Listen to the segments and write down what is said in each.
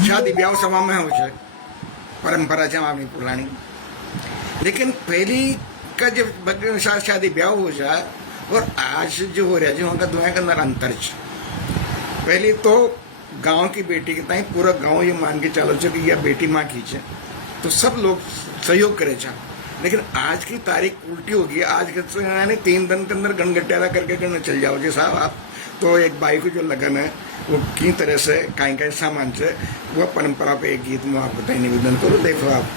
शादी ब्याह सभा में हो जाए परंपरा जमानी पुरानी, लेकिन पहली का जब शादी ब्याह हो जाए और आज जो हो रहा है जो उनका दुनिया के अंदर अंतर है। पहले तो गांव की बेटी के ताई पूरा गांव ये मान के चलो कि यह बेटी माँ की है, तो सब लोग सहयोग करे जा। लेकिन आज की तारीख उल्टी हो गई। आज के 3 दिन के अंदर गणगट्याला करके करने चल जाओ जी साहब आप। तो एक बाई को जो लगन है वो की तरह से कहीं सामान से वो परंपरा पे एक गीत में आपको निवेदन करो। देखो आप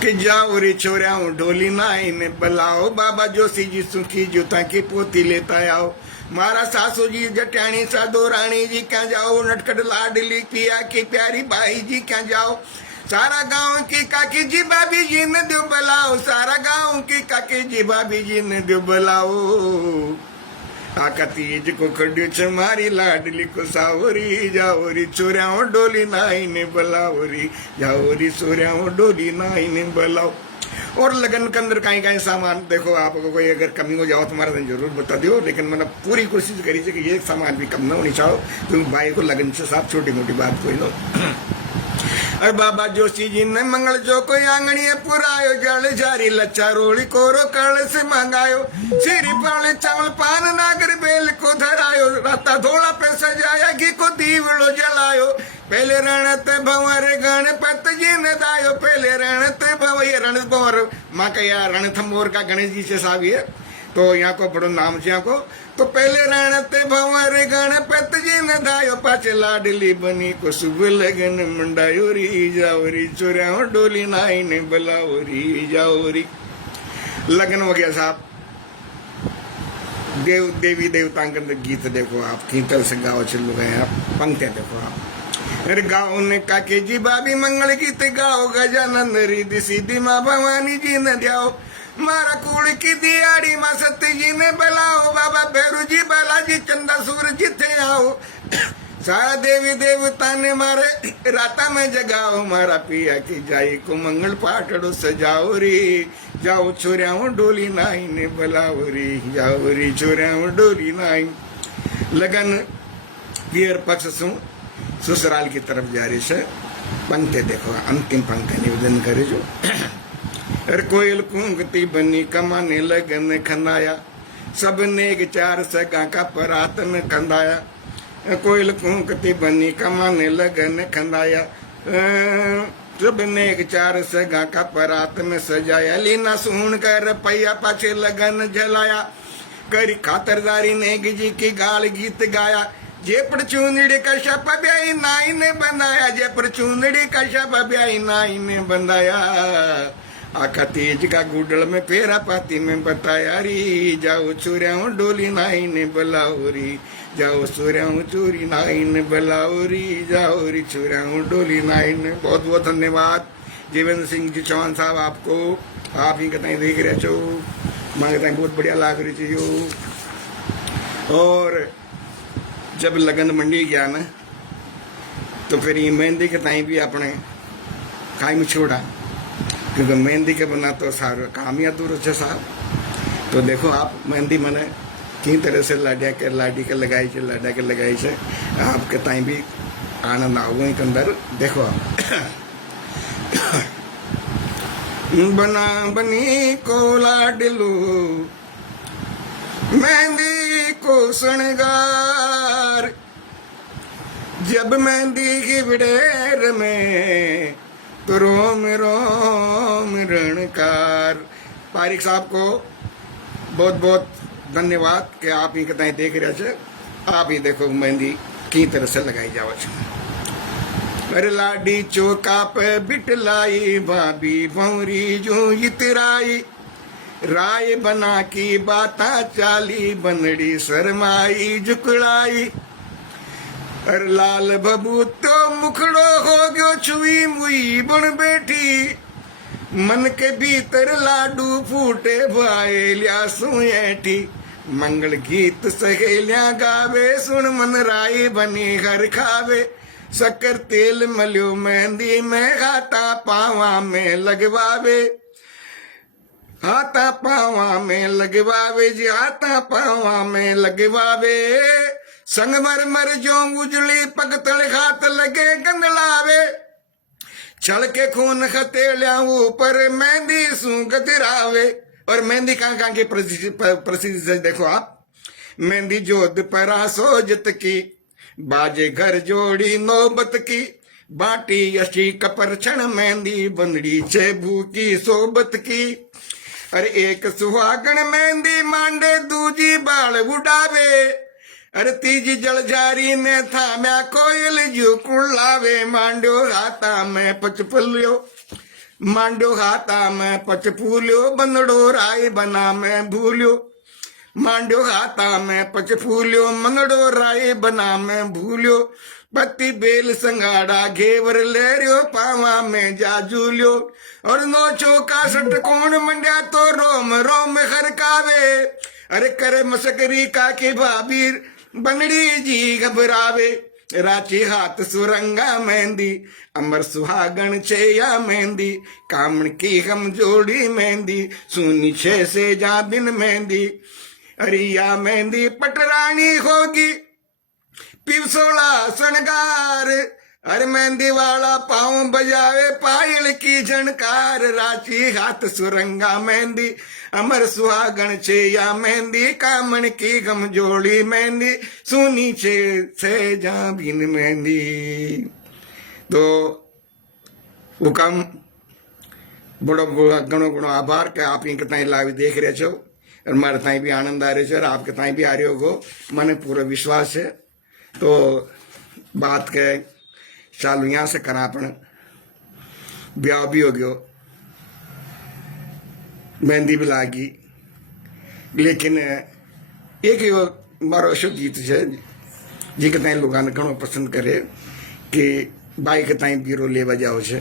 कि जाओ रे छोरा डोली नाई ने बलाओ, बाबा जोशी जी सुखी जूता की पोती लेता आओ। मारा सासू जी जटानी साधो रानी जी क्या जाओ, नटखट लाडली पिया की प्यारी बाई जी क्या जाओ। सारा गांव की काकी जी भाभी जी ने दो बलाओ, सारा गांव की काकी जी भाभी जी ने दो बलाओ। आका तीज को खड्यो छ मारी लाडली को सावरी, जाओरी चोरियाओ डोली नाई ने बलाओरी, जाओरी चोरियाओ डोली नाई ने बलाओ। और लगन के अंदर कहीं कहीं सामान देखो आपको कोई अगर कमी हो जाओ तुम्हारा तो जरूर बता दो, लेकिन मैंने पूरी कोशिश करी है कि ये सामान भी कम ना होनी चाहो। तुम भाई को लगन से साथ छोटी मोटी बात कोई लो। अरे बाबा जोशी जी ने मंगल जो कोई आंगणी पुरायो, जल जारी लच्चा रोली कोरो कल से मंगायो। सिरी पाले चावल पान नागर बेल को धरायो, राता धोला पे सजाया घी को दीवड़ो जलायो। पहले रणते भंवर गणपत जी ने दायो, पहले रणते भंवर रण भंवर माँ का यार रणथंबोर का गणेश जी से सावी है, तो यहाँ को बड़ो नाम से यहाँ को। तो पहले रणते भंवर गणपत जी ने दायो, पाचे लाडली बनी को शुभ लगन मंडायो री, जाओरी चोरियाओ डोली नाई ने बलाओ री, जाओरी। लगन हो गया साहब। देव देवी देवताओं के गीत देखो आप कीर्तन से गाओ चलो गए आप, पंक्तियां देखो आप। अरे गाँव ने काके जी बाबी मंगल गीत गाओ, गजानंद रिद्धि सिद्धि माँ भवानी जी ने जाओ। मारा कूड़ की दियाड़ी माँ सत्य जी ने बलाओ, बाबा भैरू जी बालाजी चंदा सूर जी थे आओ। सारा देवी देवता ने मारे राता में जगाओ, मारा पिया की जाई को मंगल पाठड़ो सजाओ री, जाओ छोरियाओ डोली नाई ने बलाओ री, जाओ री छोरियाओ डोली नाई। लगन पियर पक्ष सु ससुराल की तरफ जा रही है। पंक्ति देखो अंतिम पंक्ति निवेदन करे जो। अरे कोयल कूंगती बनी कमाने लगन खंदाया, सब नेक चार सगा का परातन खंदाया। कोयल कूंगती बनी कमाने लगन खंदाया, सब नेक चार सगा का परात में सजाया। लीना सुन कर पैया पाछे लगन जलाया, करी खातरदारी नेक जी की गाल गीत गाया। जेपड़ चूंदड़ी कश्यप ब्याई नाई ने बंधाया, जेपड़ चूंदड़ी कश्यप ब्याई नाई ने बंधाया। आका तेज का गुडल में फेरा पाती में बताया री, जाओ चोरियाओ डोली नाई ने बलाओ री, जाओ चोरियाओ चोरी नाई ने बलाओ री, जाओ री चोरियाओ डोली नाई ने। बहुत बहुत धन्यवाद जीवेंद्र सिंह जी चौहान साहब आपको। आप ही कहते देख रहे छो, मैं कहता बहुत बढ़िया लाग रही थी यो। और जब लगन मंडी गया ना तो फिर ये मेहंदी के ताई भी अपने कायम छोड़ा, क्योंकि मेहंदी के बना तो सारा काम ही अधूरा है साहब। तो देखो आप मेहंदी मैंने की तरह से लाडिया के लगाई से लाडा के लगाई से आपके ताई भी आनंद आओगे के अंदर। देखो आप बना बनी को लाडलू मेहंदी को शृंगार, जब मेहंदी की बिडेर में तो रोम रोम रणकार। पारिक साहब को बहुत बहुत धन्यवाद कि आप ही कहते देख रहे थे। आप ही देखो मेहंदी की तरह से लगाई जाओ। अरे लाडी चौका पे बिटलाई, भाभी भौरी जो इतराई। राय बना की बाता चाली, बनड़ी शरमाई झुकड़ाई। अर लाल बबू तो मुखड़ो हो गयो छुई मुई बन बैठी, मन के भीतर लाडू फूटे भाई लिया सुएठी। मंगल गीत सहेलियां गावे, सुन मन राई बनी घर खावे। शक्कर तेल मलियो मेहंदी में, हाथा पावा में लगवावे, हाथा पावा में लगवावे जी, हाथा पावा में लगवावे। संगमरमर जो उजली पगतल हाथ लगे गंदलावे छल के खून खतेलिया ऊपर मेहंदी सू गदरावे। और मेहंदी कहाँ की प्रसिद्ध से देखो आप। मेहंदी जोध परा सोजत की बाजे घर जोड़ी नौबत की बाटी यशी कपर क्षण मेहंदी बंदड़ी छेबू की सोबत की। अरे एक सुहागण मेहंदी मांडे दूजी बाल उड़ावे अरे तीजी जलजारी ने थाम्या कोयल जो कुलावे। मांडो हाथा में पचपुल्यो मांडो हाथा में पचफूल्यो बंदड़ो राय बना में भूल्यो। मांडो हाथा में पचफूल्यो मनड़ो राय बना में भूल्यो। पत्ती बेल संगाड़ा घेवर ले रियो पावा में जा झूल्यो। और नो चौका सटकोण मंड्या तो रोम रोम खरकावे अरे करे मसकरी काके भाभी बनड़ी जी घबरावे। राची हाथ सुरंगा मेहंदी अमर सुहागण छेया मेहंदी कामण की हम जोड़ी मेहंदी सुनी छे से जा बिन मेहंदी। अरिया मेहंदी पटरानी होगी पिवसोला सनगार अरे मेहंदी वाला पाँव बजावे पायल की झनकार। राची हाथ सुरंगा मेहंदी अमर सुहागण छेया मेहंदी कामण की गम जोड़ी मेहंदी सुनी छे से जा बिन मेहंदी। तो हुकम बड़ो घणो घणो आभार के आप इनके ताई लावी देख रहे छो और मारे ताई भी आनंद आ रहे छो और आपके ताई भी आ रहे हो मने पूरा विश्वास है। तो बात के चालू यहाँ से करा अपन ब्याह भी हो गयो मेहंदी भी लागी लेकिन एक यो मारो अशोक गीत है जी के ताई लोग घणो पसंद करे कि भाई के ताई बीरो लेवा जाओ छे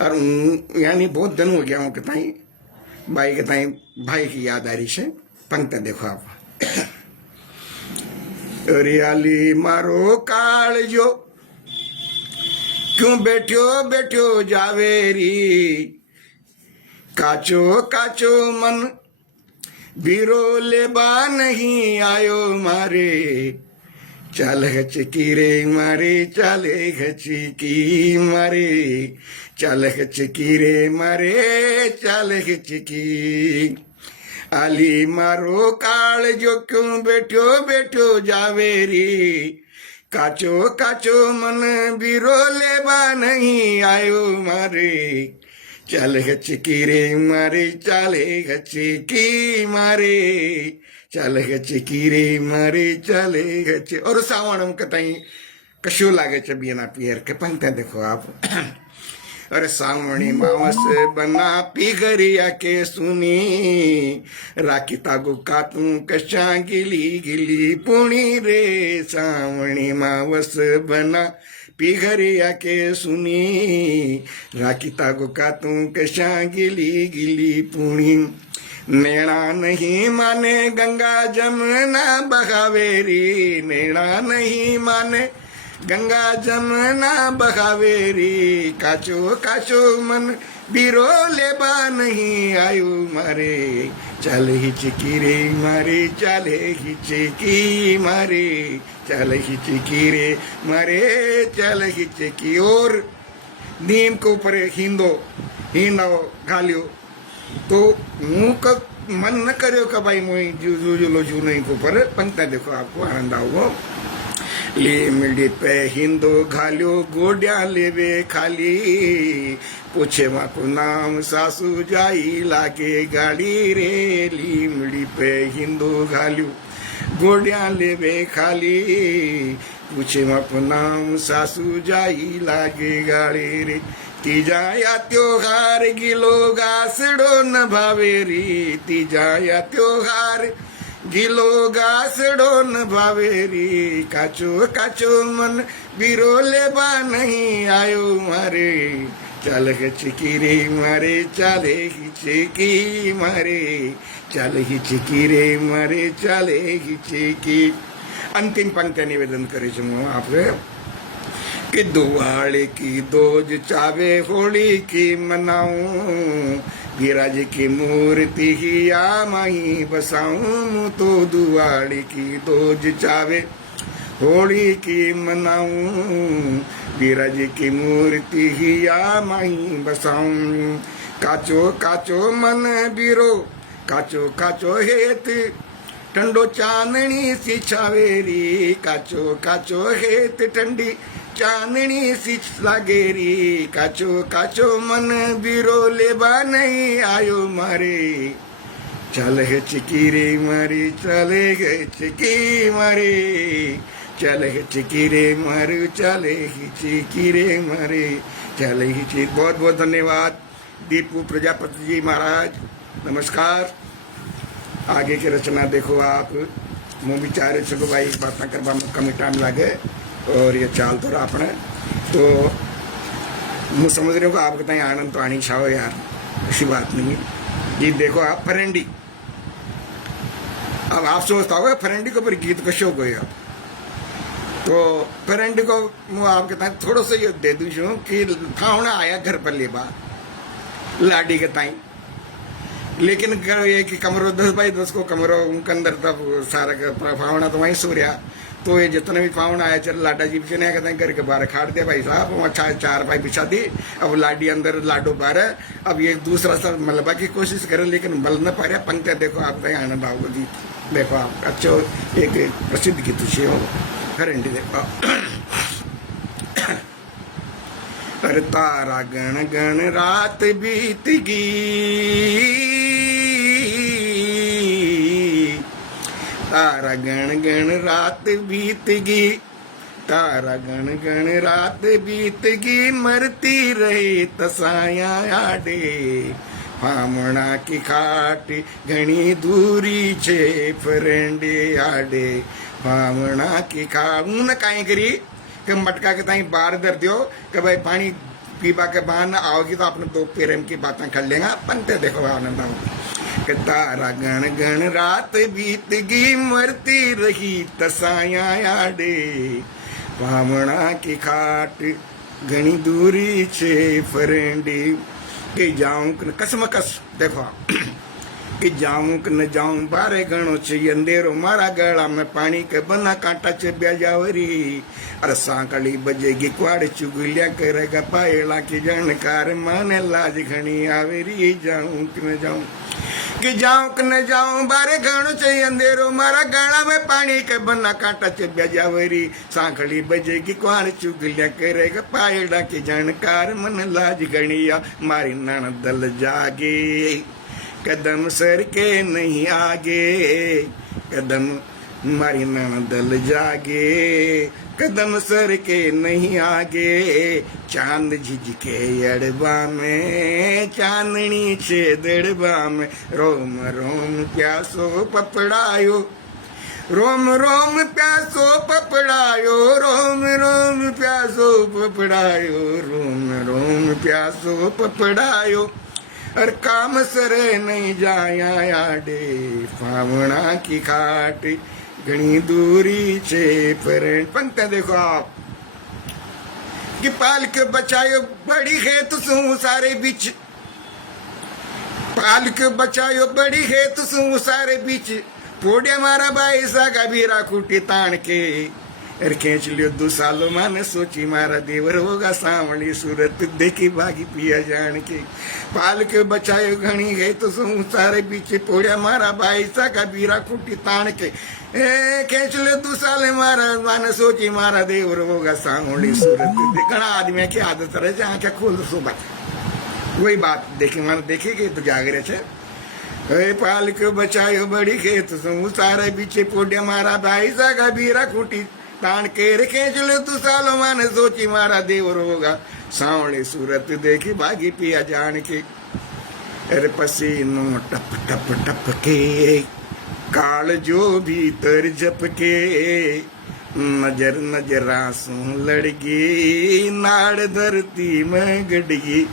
और यानी बहुत दिन हो गया हूँ के ताई भाई के ताई भाई की याद आ रही है। पंक्ति देखो आप। रियाली मारो काल जो क्यों बैठो बैठो जावेरी काचो काचो मन बीरो लेबा नहीं आयो मारे चाल हचकी रे मारे चाले हचकी मारे चाल हचकी रे मारे चाल हचकी। आली मारो काल जो क्यों बैठो बैठो जावेरी काचो काचो मन बीरो लेबा नहीं आयो मारे चल हचकी रे मारे चाले हचकी मारे चल हचकी रे मारे चाले हच। और सावण कतई कशु लागे च बिना पियर के पंक्ति देखो आप। अरे सावणी मावस बना पिघरिया के सुनी राखी तागो कातू कशा गिली गिली पुणी रे सावणी मावस बना पिघरिया के सुनी राखी तागो कातू कशा गिली गिली पुणी। नैना नहीं माने गंगा जमुना बहावेरी नैना नहीं माने गंगा जमुना बहावेरी काचो काचो मन बीरो लेबा नहीं आयु मारे चल हिचकी रे मारे चले हिचकी मारे चल हिचकी रे मारे चल हिचकी। और नीम के ऊपर हिंदो घालियो तो मुंह का मन न करो का भाई मोई जू नहीं को पर पंक्ति देखो आपको आनंद आओ। ले मिडी पे हिंदो घालियो गोड्या लेवे खाली पूछे वहाँ को नाम सासू जाई लागे गाड़ी रे। लीमड़ी पे हिंदो घालियो गोड्या लेवे खाली पूछे वहाँ को नाम सासू जाई लागे गाड़ी रे। तीजा या त्योहार गिलो गासड़ो न भावेरी तीजा या त्योहार गिलो गासड़ो न भावेरी काचो काचो मन बीरो लेबा नहीं आयो मारे चल हिचकी रे मारे चले हिचकी मारे चल हिचकी रे मारे चले हिचकी। अंतिम पंक्ति निवेदन करे छूँ आप कि दुआड़े की दोज चावे होली की मनाऊं विराज की मूर्ति ही या माही बसाऊं तो दुआड़ी की दोज चावे होली की मनाऊं विराज की मूर्ति ही या माही बसाऊं काचो काचो मन बीरो काचो काचो हेत ठंडो चांदनी सी छावेरी काचो काचो हेत ठंडी चांदनी सी लागेरी काचो काचो मन बीरो लेबा नहीं आयो मारे चल है चिकी रे मारी चले गए चिकी मारे चल है चिकी रे मारू चले ही चिकी रे मारे चले ही चिकी। बहुत बहुत धन्यवाद दीपू प्रजापति जी महाराज, नमस्कार। आगे की रचना देखो आप। मुँह विचारे चलो भाई बात करवा कम टाइम लगे और ये चाल तो अपने तो मुँह समझ रहे हो आप कहते हैं आनंद तो आनी छाओ यार, ऐसी बात नहीं है। गीत देखो आप फरेंडी। अब आप सोचता होगा फरेंडी को पर गीत का शौक हो आप तो फरेंडी को मुँह आप कहते हैं थोड़ा सा ये दे दूँ कि फावना आया घर पर लेबा लाडी के ताई, लेकिन ये कि कमरो 10 बाई 10 को कमरो उनके अंदर तब सारा फावना तो वहीं सो रहा। तो ये जितने भी फावना आया चल लाडा जी पीछे नहीं कहते हैं घर के बाहर खाड़ दिया भाई साहब, अच्छा 4 पाई बिछा दी। अब लाडी अंदर लाडो बाहर। अब ये दूसरा सब मलबा की कोशिश करे लेकिन मल न पा रहा। पंक्तियाँ देखो आप कहीं आनंद आओगे गीत देखो आप। अच्छा एक प्रसिद्ध गीत हो फरेंडी देखो। अरे तारा गण गण रात बीत गई, तारा गण गण रात बीत गई, तारा गण गण रात बीत गई, मरती रही तसाया आडे फामणा की खाट घनी दूरी छे फरेंडी आडे फामणा की खाट। न काई करी कि मटका के ताई बाहर दर दियो कि भाई पानी पीबा के बहाना आओगी तो आपने 2 प्रेम की बातें कर लेंगे। पंते देखो आनंद आओ कि तारा गण गण रात बीत गई, मरती रही तसाया आडे फामणा की खाट घनी दूरी छे फरेंडी। कि जाऊं कसमकस देखो कि जाऊं कि न जाऊं बारे गणो छे अंधेरो मारा गला में पानी के बना कांटा चे ब्याजावरी। अरे सांकड़ी बजेगी क्वाड़ चुगलिया करेगा पायला की जानकार माने लाज घनी आवेरी। जाऊं कि न जाऊं कि जाऊं कि न जाऊं बारे गणो छे अंधेरो मारा गला में पानी के बना कांटा चे ब्याजावरी। सांकड़ी बजेगी क्वाड़ चुगलिया करेगा पायला की जानकार मन लाज घनिया मारी नणदल जागे कदम सर के नहीं आगे कदम मारी नणदल जागे कदम सर के नहीं आगे। चांद झिझके अड़बा में चांदनी छेदड़बा में रोम रोम प्यासो पपड़ायो रोम रोम प्यासो पपड़ायो रोम रोम प्यासो पपड़ायो रोम रोम प्यासो पपड़ायो। और काम सरे नहीं जाया आडे फावणा की खाट घनी दूरी छे फरेंड। पंक्तियां देखो आप कि पाल के बचायो बड़ी खेत सू सारे बीच, पाल के बचायो बड़ी खेत सू सारे बीच, पोड़े मारा भाई सागा बीरा खूटी तान के। अरे खींच लियो 2 सालों माने सोची मारा देवर होगा सावली सूरत देखी भागी पिया जान के। पाल के बचायो घनी गए तो सारे पीछे पोड़िया मारा भाई सा का बीरा खूटी तान के। खींच लियो 2 साल मारा माने सोची मारा देवर होगा सावली सूरत। घना आदमी की आदत रहे जहाँ क्या खोल दो सुबह वही बात देखी माने देखेगी तो जागरे छे। पाल के बचायो बड़ी खेत सारे पीछे पोड़िया मारा भाई सा का बीरा खूटी तान के। खेच लो 2 सालों माने सोची मारा देवर होगा सावले सूरत देखी भागी पिया जान के। अरे पसीनो टप टप टप के काल जो भीतर झपके, नजर नजर आंसू लड़गी नाड़ धरती में गड़गी।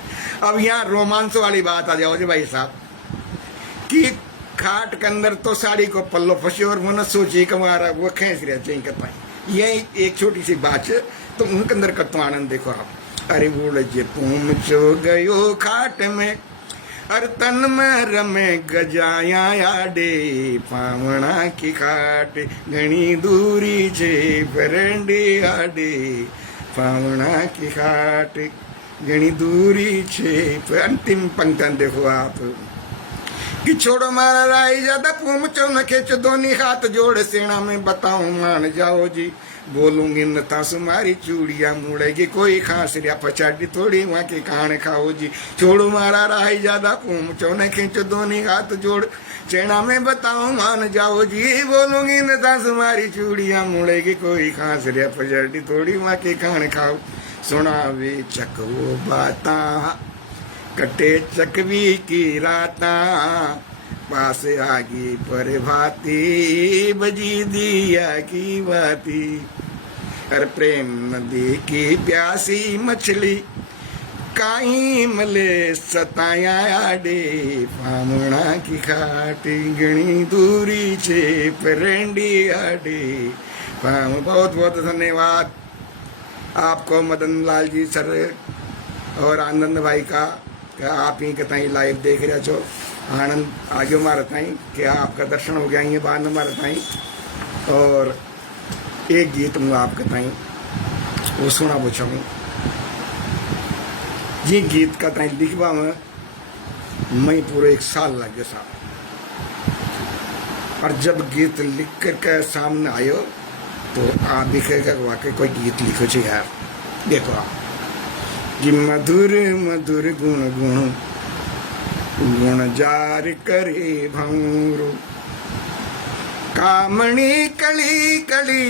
अब यहाँ रोमांस वाली बात आ जाओ जी भाई साहब कि खाट के अंदर तो साड़ी को पल्लो फंसे और वो न सोची कि हमारा वो खेच रहा चाहिए कर पाए। यही एक छोटी सी बात है तो उनके अंदर का तो आनंद देखो आप। अरे उड़ जे पूम चो गयो खाट में हर तन में रमे गजाया आडे पावणा की खाट घनी दूरी छे परंडे आडे पावणा की खाट घनी दूरी छे। अंतिम पंक्तन देखो आप कि छोड़ो मारा राई ज्यादा पूछो न खेच दोनी हाथ जोड़ सेना में बताऊं मान जाओ जी बोलूंगी न तासु मारी चूड़िया मुड़ेगी कोई खास रिया पचाड़ी थोड़ी वहां के खाने खाओ जी। छोड़ो मारा राई ज्यादा पूछो न खेच दोनी हाथ जोड़ सेना में बताऊं मान जाओ जी बोलूंगी न तासु मारी चूड़िया मुड़ेगी कोई खास रिया पचाड़ी थोड़ी वहां के खाने खाओ। सुनावे चकवो बाता कटे चकवी की राता पास आगी पर भाती बजी दिया की बाती। हर प्रेम नदी की प्यासी मछली काई मले सताया आडे पामणा की खाटी गणी दूरी छे परंडी आडे पाम। बहुत बहुत धन्यवाद आपको मदन लाल जी सर और आनंद भाई का आप ही के ताई लाइव देख रहे छो। आनंद आगे मारा ताई क्या आपका दर्शन हो गया ये बाद मारा ताई। और एक गीत मैं आपके ताई वो सुना पूछाऊँ ये गीत का ताई लिखवा में मैं पूरे 1 साल लग गया साहब। और जब गीत लिख कर के सामने आयो तो आप दिखेगा वाकई कोई गीत लिखो जी यार। देखो आप कि मधुर मधुर गुण गुण गुण जार करे भंगुरु कामणी कली कली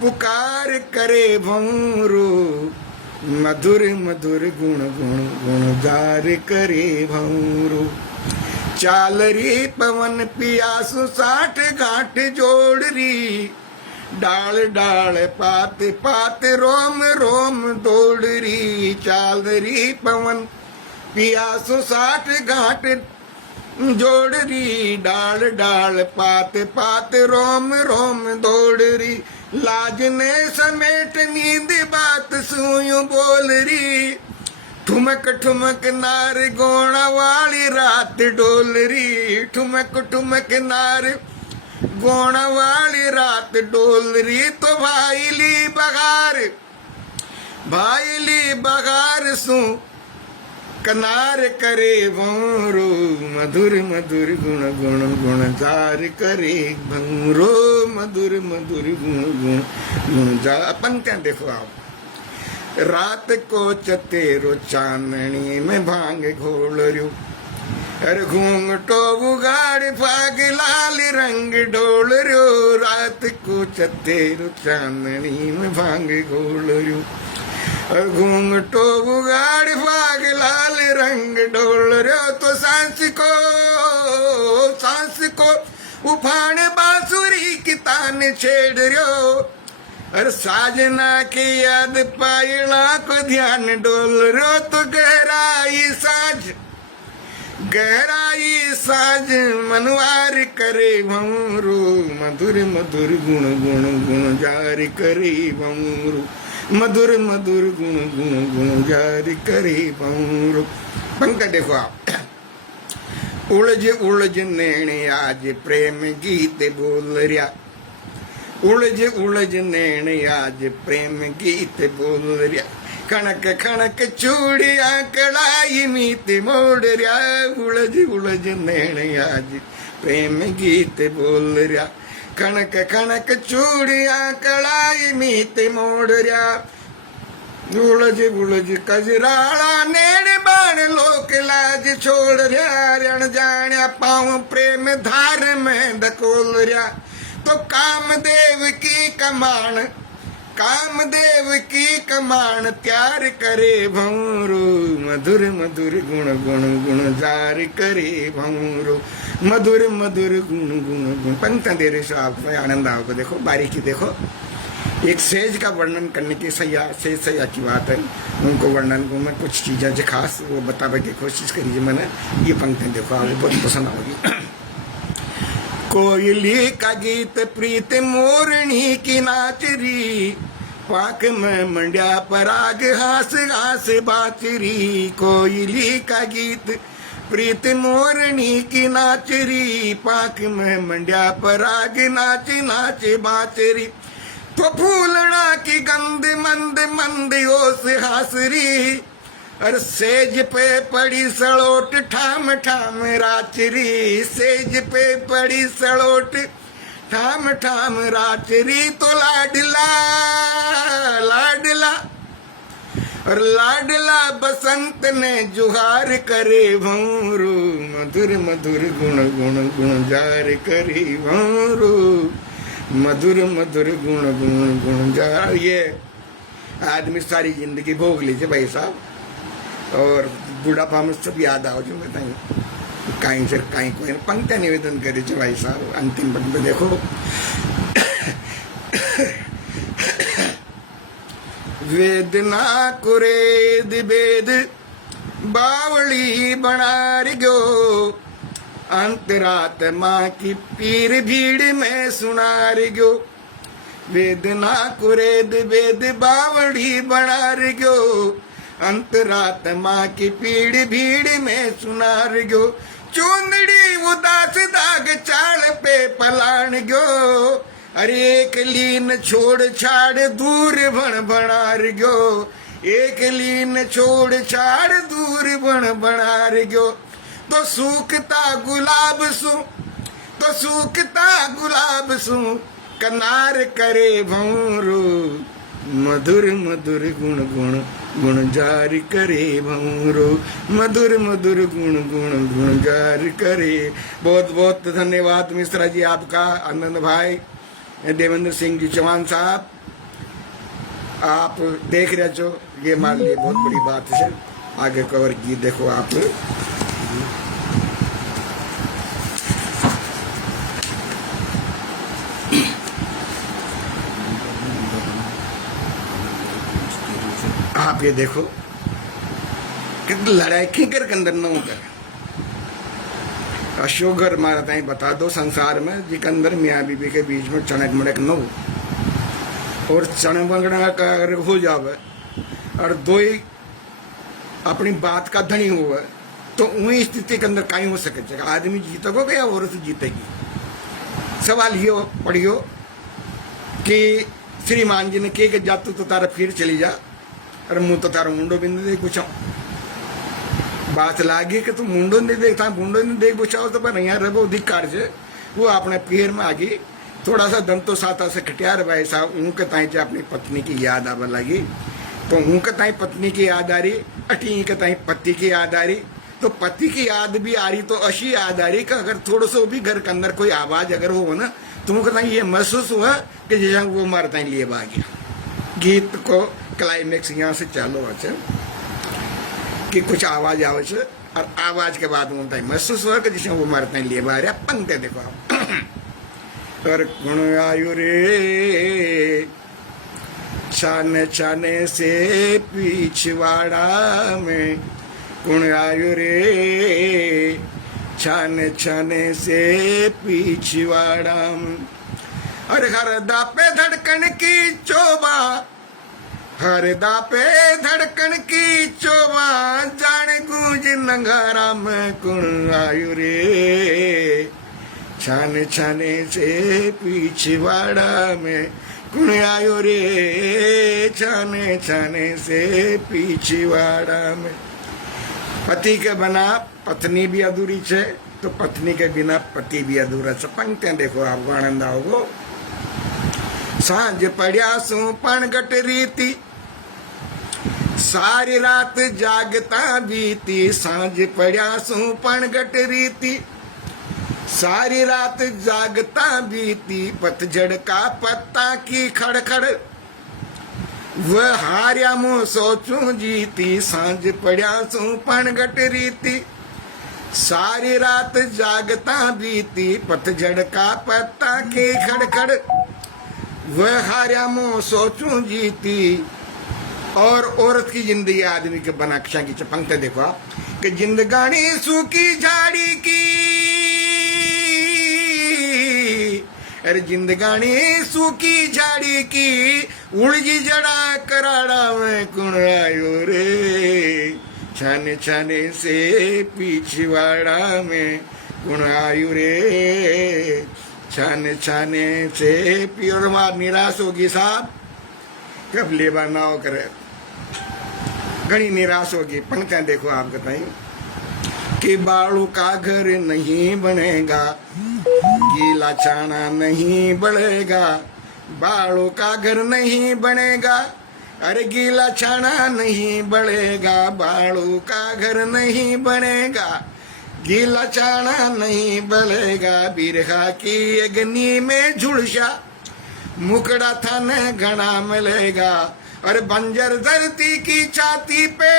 पुकार करे भंगुरु मधुर मधुर गुण गुण गुण जार करे भंगुरु। चाल री पवन पियासु 60 गांठ जोड़ री डाल डाल पात पात रोम रोम दौड़ री। चाल री पवन पियासु 60 घाट जोड़ री डाल डाल पात पात रोम रोम दौड़ री। लाज ने समेट नींद बात सुयूं बोल री ठुमक ठुमक नार गोणा वाली रात डोल री। ठुमक ठुमक नार गोणा वाली रात डोल री तो भाईली बगार सू कनार करे भंगरो मधुर मधुर गुण गुण गुण जार करे भंगरो मधुर मधुर गुण गुण गुण जार। पंक्तियां देखो आप। रात को चतेरो चांदनी में भांग घोल रयो अरे घूंघटो उगाड़ फाग लाल रंग डोल रयो। रात को चतेरो चांदनी में भांग घोल रयो घूंघटो उगाड़ फाग लाल रंग डोल रयो। तो सांस को उफान बांसुरी की तान छेड़ रयो अरे साजना की याद पायला को ध्यान डोल रयो। तो गहराई साज मनवार करे भंगरू मधुर मधुर गुण गुण गुण जार करे भंगरू मधुर मधुर गुण गुण गुण जार करे भंगरू। पंक्ति देखो आप। उलझ उलझ नैण आज प्रेम गीत बोल रहा उलझ उलझ नैण आज प्रेम गीत बोल रहा। खणक खणक चूड़िया कड़ाई मीत मोड़ रहा उलझ उलझ नैण आज प्रेम गीत बोल रहा। खणक खणक चूड़िया कड़ाई मीत मोड़ रहा उलझ उलझ कजराड़ा नैण बाण लोक लाज छोड़ रहा। रण जाण्या पाऊं प्रेम धार में धकोल रहा। तो कामदेव की कमान त्यार करे भंगरू मधुर मधुर गुण गुण गुण जार करे भंगरू मधुर मधुर गुण गुण गुण। पंक्तियां दे रहे आपको आनंद आओगे। देखो बारीकी देखो। एक सेज का वर्णन करने की सेज सैया की बात है उनको वर्णन को मैं कुछ चीजें जो खास वो बताने की कोशिश करिए मैंने। ये पंक्तियां देखो आपको बहुत पसंद आओगी। कोयली का गीत प्रीत मोरनी की नाचरी पाक में मंड्या पराग हास हास बाचरी। कोयली का गीत प्रीत मोरनी की नाचरी पाक में मंड्या पराग नाच नाच बाचरी तो फूलना की गंद मंद मंद ओस हासरी और सेज पे पड़ी सड़ोट ठाम ठाम राचरी सेज पे पड़ी सड़ोट ठाम ठाम राचरी तो लाडला लाडला और लाडला बसंत ने जुहार करे भंवरू मधुर मधुर गुण गुण गुणजार करे भंवरू मधुर मधुर गुण गुण गुणजार। ये आदमी सारी जिंदगी भोग लीजिए भाई साहब और बुढ़ापा में सब याद आओ जो बताइए कहीं से कहीं कोई पंक्तियां निवेदन करे भाई साहब। अंतिम पंक्ति देखो वेदना कुरेद वेद बावली बनार गो अंतरात्मा की पीर भीड़ में सुनार गो वेदना कुरेद वेद बावली बनार गो अंतरात्मा की पीड़ भीड़ में सुनार गो चूंदड़ी उदास दाग चाल पे पलाण गो अरे एक लीन छोड़ छाड़ दूर भण भणार गयो एक लीन छोड़ छाड़ दूर भण भणार गयो तो सूखता गुलाब सु कनार करे भंवरू मधुर मधुर गुण गुण गुण जार करे भंवरू मधुर मधुर गुण गुण गुण जार करे। बहुत बहुत धन्यवाद मिश्रा जी आपका। आनंद भाई देवेंद्र सिंह जी चौहान साहब आप देख रहे हो ये मान लिए बहुत बड़ी बात है। आगे कवर की देखो आप ये देखो कि लड़ाई खींकर के अंदर न होकर अशोकर मारा ताई बता दो संसार में जिके अंदर मियाँ बीबी के बीच में चणक मड़क न हो और चणक बंगड़ा का अगर हो जावे और दो ही अपनी बात का धनी हुआ तो वही स्थिति के अंदर कहीं हो सके आदमी जीतेगा या औरत जीतेगी। सवाल ये पढ़ियो कि श्रीमान जी ने कहे कि जातू तो तारा फिर चली जा और मुँह तो तारा मुंडो बिंद दे पूछा बात लागी कि तू मुंडो नहीं देखता मुंडो नहीं देख पूछाओ तो पर यहाँ रबो धिक्कार से वो अपने पैर में आ गई थोड़ा सा दंतो साता से खटियार भाई साहब उनके ताई से अपनी पत्नी की याद आवा लगी तो उनके ताई पत्नी की याद आ रही अटी के ताई पति की याद आ रही तो पति की याद भी आ रही तो अशी याद आ रही कि अगर थोड़ा सा भी घर के अंदर कोई आवाज अगर हो ना तो उनके ताई ये महसूस हुआ कि जैसा वो मारे ताई लिए आ गया। गीत को क्लाइमेक्स यहाँ से चालू हो कि कुछ आवाज आवे और आवाज के बाद उनका महसूस हुआ कि जैसे वो मारते हैं लिए बाहर पंक्ति देखो आप और गुण आयु रे छाने छाने से पिछवाड़ा में गुण आयु रे छाने छाने से पिछवाड़ा में अरे हर दापे धड़कन की चोबा हर दापे धड़कन की चोबा जाने गूंज नंगारा में गुण आयु रे छाने छाने से पिछवाड़ा में गुण आयु रे छाने छाने से पिछवाड़ा में। पति के बिना पत्नी भी अधूरी है तो पत्नी के बिना पति भी अधूरा है। पंक्तियां देखो आपको आनंद आओगे। सांझ पड़िया सू पणगट रीति सारी रात जागता बीती सांझ पड़िया सू पणगट रीति सारी रात जागता बीती पतझड़ का पत्ता की खड़खड़ वह हार्या मुँह सोचूं जीती सांझ पड़िया सू पणगट रीति सारी रात जागता बीती पतझड़ का पत्ता की खड़खड़ वह हार्या मुँह सोचूं जीती। और औरत की जिंदगी आदमी के बनाक्षा की पंक्ति देखो आप कि जिंदगानी सूखी झाड़ी की अरे जिंदगानी सूखी झाड़ी की उलझी जड़ा कराड़ा में गुण आयो रे छाने छाने से पिछवाड़ा में गुण आयु रे, छाने छाने से पियोर मार निराश होगी साहब, कब लेबा नाव करे, घनी निराश होगी। पंक्तियां देखो आप बताइए कि बालू का घर नहीं बनेगा, गीला छाना नहीं बढ़ेगा, बालू का घर नहीं बनेगा, अरे गीला छाना नहीं बढ़ेगा, बालू का घर नहीं बनेगा, गीला छाना नहीं बढ़ेगा, बिरहा की अग्नि में झुलसा मुकड़ा था न घना मिलेगा, और बंजर धरती की छाती पे,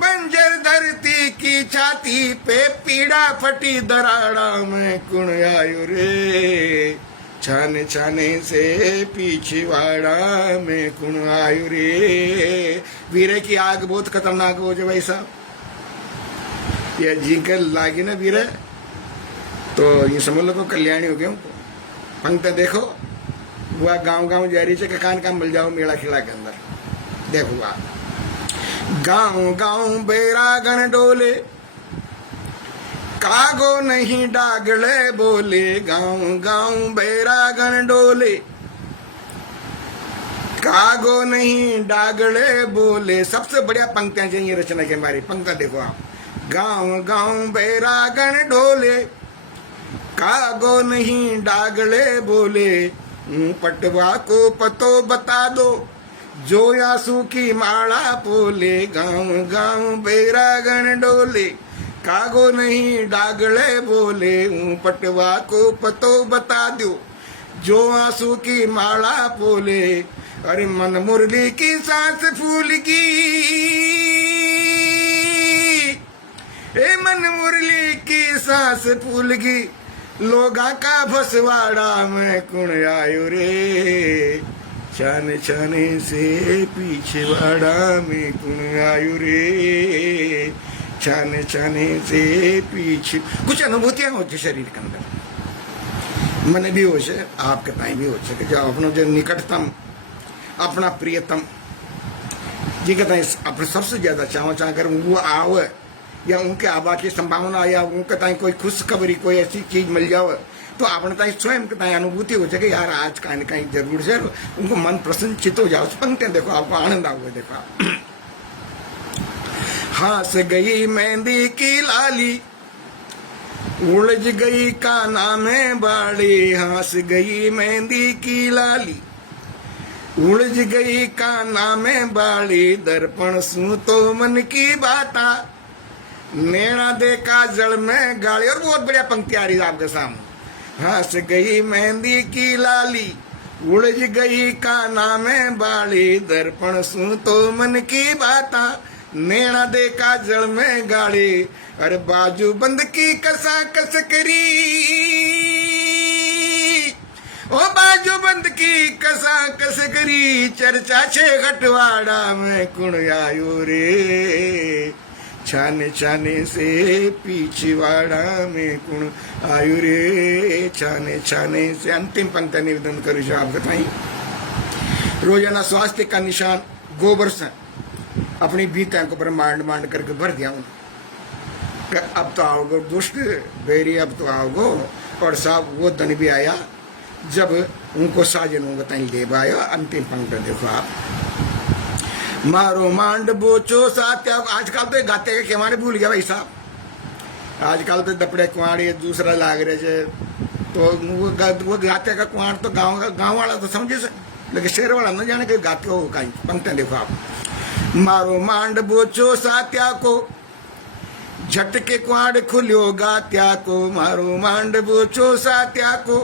बंजर धरती की छाती पे पीड़ा फटी दराड़ा में कुण आयु रे, छाने छाने से पिछवाड़ा में कुण आयु रे। वीरे की आग बहुत खतरनाक हो जाए भाई साहब, ये जिंकल लागी ना वीरे तो ये समझ लो कल्याणी हो गया। पंक्ति देखो, वह गांव जा रही है, कान का मिल जाओ मेला खिला के अंदर। देखो आप, गांव गांव बैरागन डोले, कागो नहीं डागले बोले, गांव गांव बैरागन डोले, कागो नहीं डागले बोले। सबसे बढ़िया पंक्तियां चाहिए रचना की हमारी। पंक्ति देखो आप, गांव गांव बैरागन डोले, कागो नहीं डागले बोले, पटवा को पतो बता दो, जो आंसू की माला बोले, गांव गांव बैरागन डोले, कागो नहीं डागले बोले, पटवा को पतो बता दो, जो आंसू की माला बोले, अरे मन मुरली की सांस फूल की, ए मन मुरली की सांस फूल की, लोगा का भसवाड़ा में कुण आयो रे, छाने छाने से पिछवाड़ा में कुण आयो रे, छाने छाने से पीछे। कुछ अनुभूतियां होती शरीर के अंदर, मन भी हो से आपके ताई भी हो सके, जो अपना जो निकटतम अपना प्रियतम जी कहता है अपने सबसे ज्यादा चाह कर वो आवे, या उनके आबा की संभावना, या उनके ताई कोई खुशखबरी कोई ऐसी चीज मिल जाओ तो अपने ताई स्वयं के ताई अनुभूति हो जाए यार आज कहीं न कहीं जरूर से उनको मन प्रसन्नचित हो जाओ। पंक्तियां देखो आपको आनंद आओगे। देखो, हंस गई मेहंदी की लाली, उलझ गई काना में बाड़ी, हंस गई मेहंदी की लाली, उलझ गई काना में बाड़ी, दर्पण सू तो मन की बाता, नैना देखा जल में गाड़ी। और बहुत बढ़िया पंक्ति आ रही है आपके सामने, हंस गई मेहंदी की लाली, उलझ गई काना में बाड़ी, दर्पण सू तो मन की बाता, नैना देखा जल में गाड़ी, अरे बाजू बंद की कसा कस करी, ओ बाजू बंद की कसा कस करी, चर्चा छे घटवाड़ा में कुण आयो रे, छाने छाने से पिछवाड़ा में कुण आयु रे, छाने छाने से। अंतिम पंक्ति निवेदन करूँ आप बताइए, रोजाना स्वास्थ्य का निशान गोबर से अपनी बीता को ब्रह्मांड मांड करके भर दिया उन्होंने। अब तो आओगे दुष्ट बेरी, अब तो आओगे। और साहब वो दिन भी आया जब उनको साजन बताई ले आया। अंतिम पंक्ति देखो आप, मारो मांड बोचो सात्या। आजकल तो गाते के केवाड़े भूल गया भाई साहब, आजकल तो दपड़े कुआड़े दूसरा लाग रहे थे, तो वो गाते का कुआड़ तो गांव वाला तो समझे से, लेकिन शहर वाला न जाने के गाते हो कहीं। पंक्तियां देखो आप, मारो मांड बोचो सात्या को, झटके कुआड़ खुलियो गात्या को, मारो मांड बोचो सात्या को,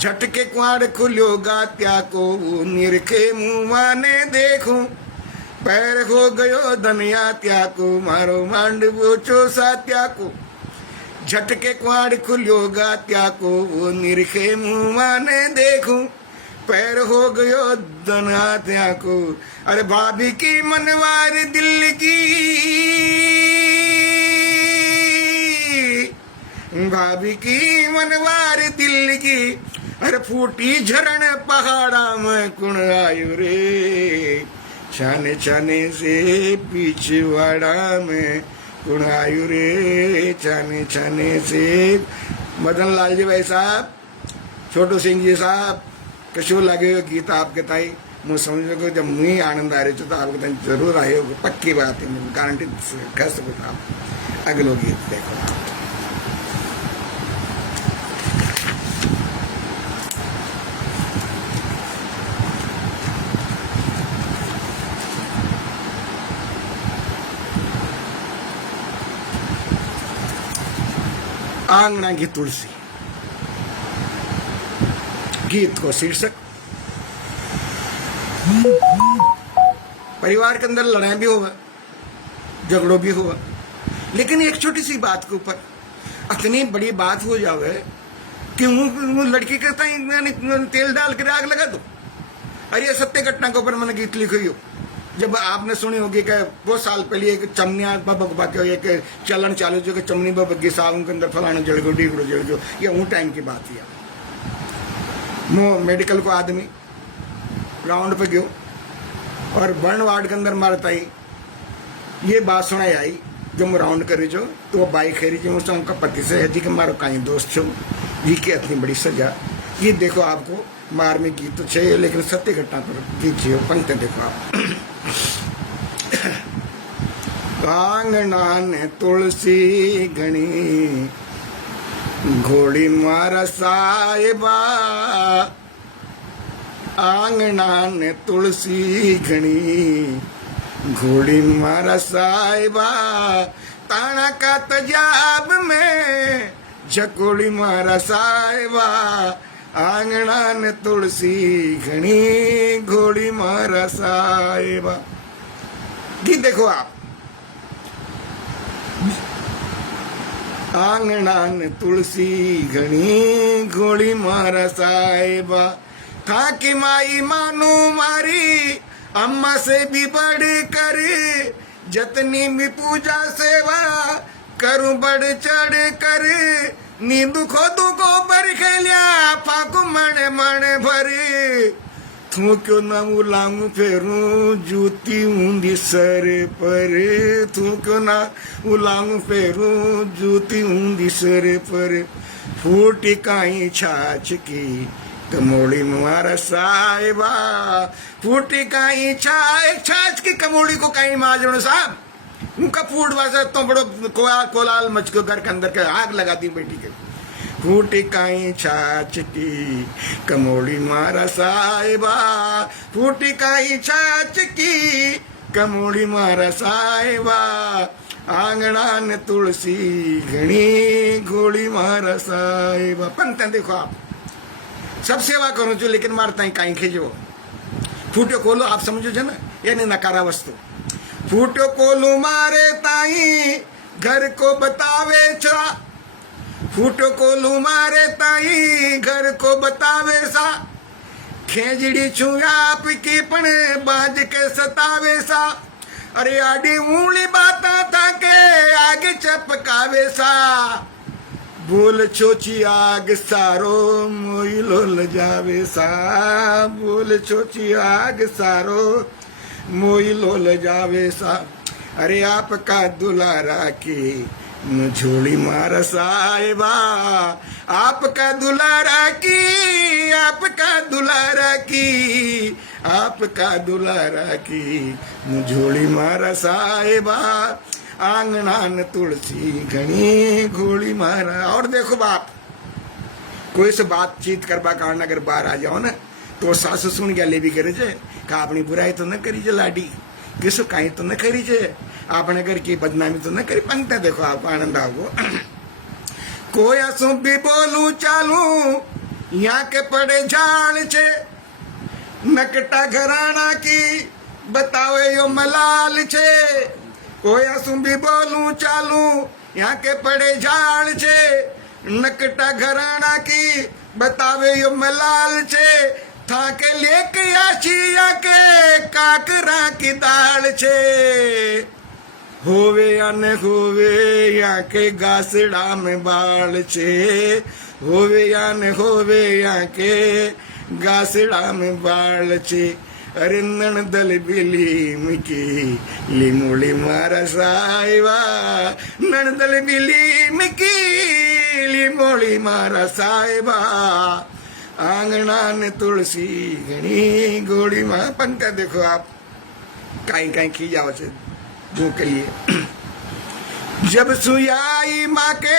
झटके कुआड़ खुलियो गात्या को, निरखे मुँह ने देखूं, पैर हो गयो धनिया त्या को, मारो मांड बोचो सात्या को, झटके कुआड़ खुलियो गात्या को, वो निरखे मुँह ने देखूं, पैर हो गयो धनिया त्या को, अरे भाभी की मनवार दिल की, भाभी की मनवार दिल की, अरे फूटी झरण पहाड़ा में कुण आयु रे, छाने छाने से पिछवाड़ा में कुण आयु रे, छाने छाने से। मदन लाल जी भाई साहब, छोटू सिंह जी साहब, कशो लगे हो गीत आपके ताई? मुझे समझो कि जब मुझे आनंद आ रहे तो आपके ताई जरूर आए हो, पक्की बात है, मुझे गारंटी कह सकूँ। आप अगलो गीत देखो। आंगना की तुलसी, गीत को शीर्षक। परिवार के अंदर लड़ाई भी होगा, झगड़ों भी होगा, लेकिन एक छोटी सी बात के ऊपर इतनी बड़ी बात हो जावे कि वो लड़की कहता है तेल डाल कर आग लगा दो। अरे ये सत्य घटना के ऊपर मैंने गीत लिखी हो। जब आपने सुनी होगी कि बहुत साल पहले एक चमनिया बबक के एक चलन चालू जो कि चमनी बबक की सावन के अंदर फलाना जल गो ढीकड़ो जल गो, ये वो टाइम की बात है। मो मेडिकल को आदमी राउंड पे गयो और बर्न वार्ड के अंदर मारता ही ये बात सुनाई आई जो मैं राउंड कर रही जो, तो वो बाइक खेरी जो मुझसे उनका पति से है जी कि मारो कहीं दोस्त छो जी की इतनी बड़ी सजा। ये देखो आपको मार में गीत तो चाहिए, लेकिन सत्य घटना पर गीत चाहिए। पंक्ति देखो आप। आंगना ने तुलसी घनी, घोड़ी मारा साहिबा। आंगना ने तुलसी घनी, घोड़ी मारा साहिबा। ताना का तजाब में झकोड़ी मारा साहिबा। आंगना ने तुलसी घनी, घोड़ी मारा साहिबा। गीत देखो आप। आंगना ने तुलसी घनी, घोड़ी मारा साहिबा। था कि माई मानो मारी, अम्मा से भी बढ़ कर, जतनी भी पूजा सेवा करूं बढ़ चढ़ कर। नींद खोदू को बर खेलिया, फाकू मन मन भरे। तू क्यों ना उलांग फेरू, जूती ऊंधी सर पर। तू क्यों ना उलांग फेरू, जूती ऊंधी सर पर। फूटी काई छाछ की, कमोड़ी मारा साहिबा। फूटी काई छाछ की कमोड़ी को कहीं माजनो साहब, उनका फूट वासा तो बड़ो कोलाल मच को घर के अंदर के आग लगा दी बेटी के। फूटी काई छाछ की, कमोड़ी मारा साहिबा। फूटी काई छाछ की, कमोड़ी मारा साहिबा। आंगना ने तुलसी घनी, घोड़ी मारा साहिबा। पंक्ति देखो आप। सब सेवा करो जो, लेकिन मारता ही काई खेजो। फूटो खोलो आप समझो जो ना, यानी नकारा वस्तु। फूटो कोलू मारे ताई, घर को बतावे चा। फूटो कोलू मारे ताई, घर को बतावे सा। खेजड़ी छू आप की पण, बाज के सतावे सा। अरे आडी ऊली बाता था के, आगे चपकावे सा। बोल छोची आग सारो, मोइलो ल जावे सा। बोल छोची आग सारो, मोइलो ल जावे सा। अरे आपका दुलारा की, झोली मारा साहिबा। आपका दुलारा की, आपका दुलारा की, आपका दुलारा की, झोली मारा साहिबा। आंगना न तुलसी घनी, घोड़ी मारा। और देखो बाप, कोई से बातचीत करवा कारण अगर बाहर आ जाओ ना, तो सासु सुन गया ले भी करे जे का अपनी बुराई तो न करी जे लाडी, किसो कहीं तो न करी जे, आपने घर की बदनामी तो न करी। पंक्ति देखो आपको आनंद आओ। कोई असु भी बोलू चालू, यहाँ के पड़े झाड़ छे। नकटा घराना की, बतावे यो मलाल छे। कोई असु भी बोलू चालू, यहाँ के पड़े झाड़ छे। नकटा घराना की, बतावे यो मलाल छे। था के लेके आचिया के, काकरा की दाल छे। होवे या न होवे, यहाँ के गासड़ा में बाल छे। होवे या न होवे, यहाँ के गासड़ा में बाल छे। अरे नणदल बिलीमकी लिमोळी मारा साहेबा नणदल बिलीमकी लिमोळी मारा साहेबा आंगना तुलसी घनी गोड़ी माँ पंखा देखो आप काई काई खी जाओ से दो के लिए जब सुयाई माँ के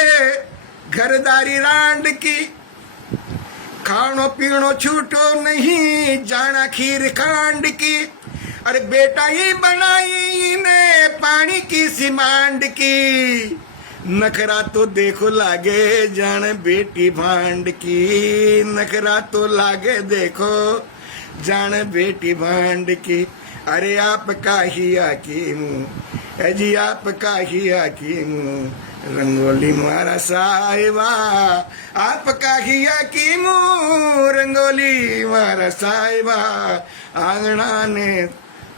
घरदारी रांड की खानो पीनो छूटो नहीं जाना खीर खांड की अरे बेटा ही बनाई ने पानी की सिमांड की नखरा तो देखो लागे जान बेटी भांड की नखरा तो लागे देखो जान बेटी भांड की अरे आपका ही आकीम जी आपका ही आकीम रंगोली मारा साहिबा आपका ही आकीम रंगोली मारा साहिबा आंगणा ने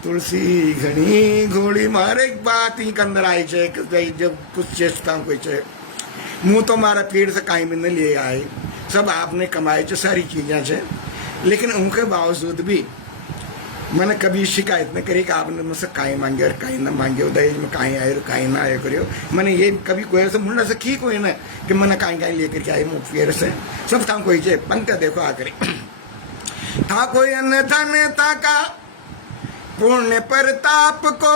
तुलसी घनी घोड़ी मारे एक बात ही अंदर आई है जब कुछ चेष्टा कोई चे मुँह तो मारा पेड़ से कहीं भी न ले आए सब आपने कमाए चे सारी चीजें छे लेकिन उनके बावजूद भी मैंने कभी शिकायत न करी कि आपने मुझसे काई मांगे और काई ना मांगे दहेज में काई आए और काई ना आए करियो मैंने ये कभी कोई ऐसा मुंडा से की कोई ना कि मैंने काई काई लेकर के आए मुफ्त से सब था कोई चे पंख देखो आकर था कोई अन्यथा नेता का पुण्य प्रताप को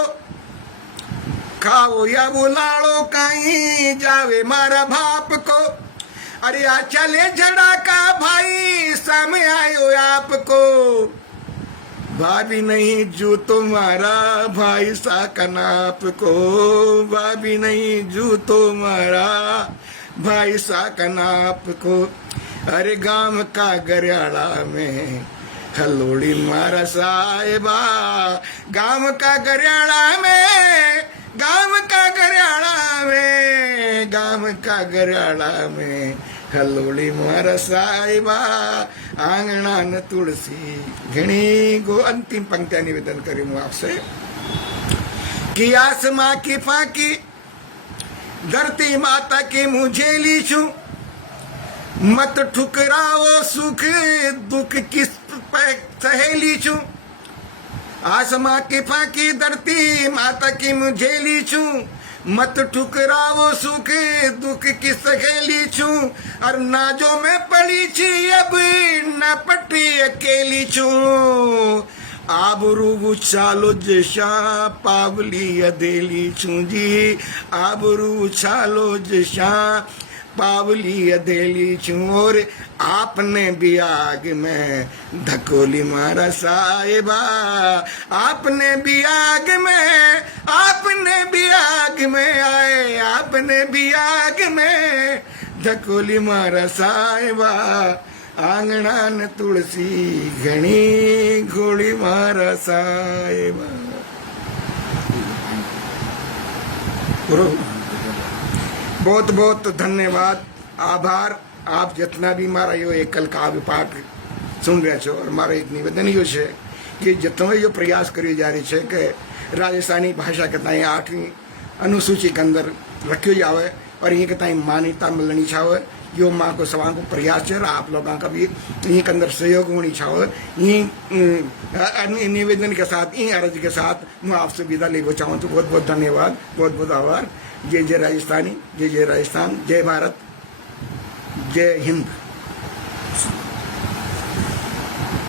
खाओ या बुलाड़ो कहीं जावे मारा बाप को अरे आ चले जड़ा का भाई सामने आयो आपको भाभी नहीं जू तुम्हारा भाई सा कनाप को भाभी नहीं जू तुम्हारा भाई सा कनाप को अरे गांव का गरियाला में हलोड़ी मारा साहिबा गांव का गरियाला में गांव का गरियाला में गांव का गरियाला में हलोड़ी मारा साहिबा आंगणा न तुलसी घनी गो अंतिम पंक्तियां निवेदन करूं आपसे कि आसमां की फाकी धरती माता की मुझे लीचू मत ठुकराओ सुख दुख किस सहेली छू आसमां की फाकी धरती माता की मुझे लीचू मत ठुकराओ सुख दुख की सहेली छू और नाजो में पड़ी छी अब न पटी अकेली छू आबरू उछालो जशा पावली अदेली छू जी आबरू उछालो जशा पावली अदेली चोर आपने भी आग में धकोली मारा साहिबा आपने भी आग में आपने भी आग में आए आपने भी आग में धकोली मारा साहिबा आंगणा न तुलसी घनी घोड़ी मारा साहिबा बहुत बहुत धन्यवाद आभार आप जितना भी मारा यो एकल काव्य पाठ सुन रहा छो और मारो एक निवेदन यो है कि जितना यो प्रयास करी जा रही है कि राजस्थानी भाषा के ताई 8वीं अनुसूची के अंदर रखियो जावे और ये के ताई मान्यता मिलनी छावे यो माँ को सवा को प्रयास है आप लोगों का भी ये के अंदर सहयोग होनी छावे ये निवेदन के साथ ये अर्ज के साथ मैं आपसे विदा लेना चाहूँ तो बहुत बहुत धन्यवाद बहुत बहुत आभार जय जय राजस्थानी जय जय राजस्थान जय भारत जय हिंद।